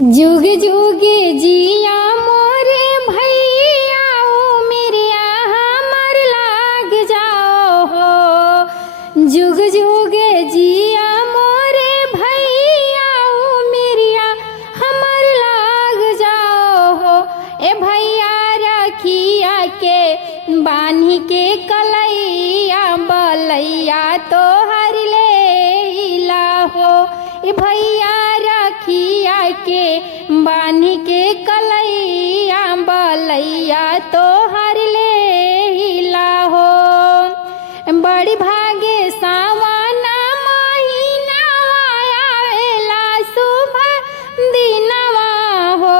जुग जुग जिया मोरे भैया ओ मेरिया हमर लाग जाओ हो। जुग जुग जिया मोरे भैया ओ मेरिया हमर लाग जाओ हो। ए भैया रखिया के बान्ही के कलैया बलैया तो हर ले हो। ए भैया रखिया के बान्ही के कलैया बलैया तो हर ले हो। बड़ी भागे सावना महीना आवेला शुभ दिनवा हो।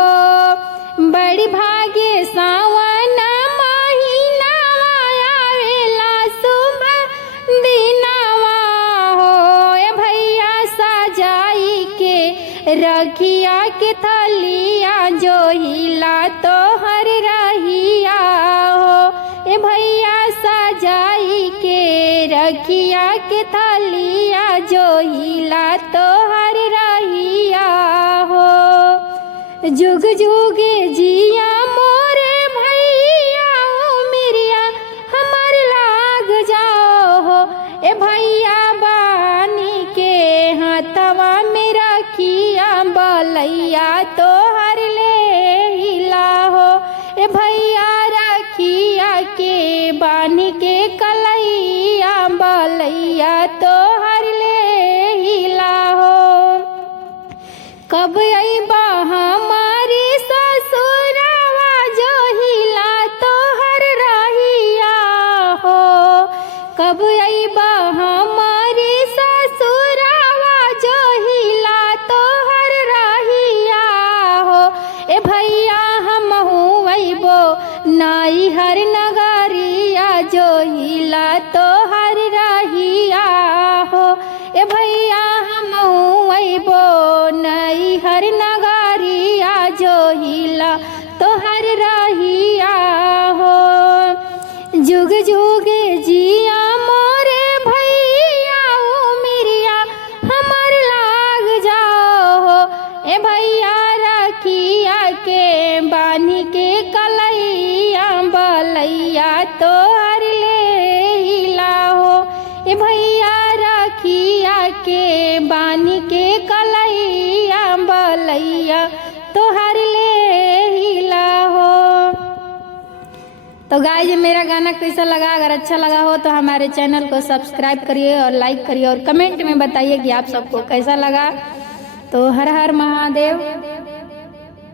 बड़ी भागे सावना महीना आवेला शुभ दिनवा हो। ए भैया सजाई के रखिया के थलिया जो हिला तो हर रहिया हो। ए भैया सजाई के रखिया के थलिया जो हिला तो हर रहिया हो। जुग जुग जिया मोरे भैया ओ मेरिया हमर लाग जाओ हो। ए भैया बानी के हाथवा में रखिया बलैया तो हर ले हो। ए भैया रखिया के बानी के कलैया बलैया तो हर ले हो। कब अइबा हमारी ससुरवा जो हिला तो हर रहिया हो। कब अइबा हमारी ससुरवा जो हिला तो हर रहिया हो। ए भैया हमहू अइबो नाई हर नगरिया जो हिला तो हर रहिया हो। ए भैया हमहू अइबो नाई हर नगरिया जो हिला तो हर रहिया हो। जुग जुग जिया मोरे भैया ओ मेरिया हमर लाग जाओ हो। ए भैया रखिया के बान्ही के कलैया बलैया तो हर ले हो। ए भैया रखिया के बान्ही के कलैया बलैया तो हर ले हो। तो गाइस मेरा गाना कैसा लगा? अगर अच्छा लगा हो तो हमारे चैनल को सब्सक्राइब करिए और लाइक करिए और कमेंट में बताइए कि आप सबको कैसा लगा। तो हर हर महादेव।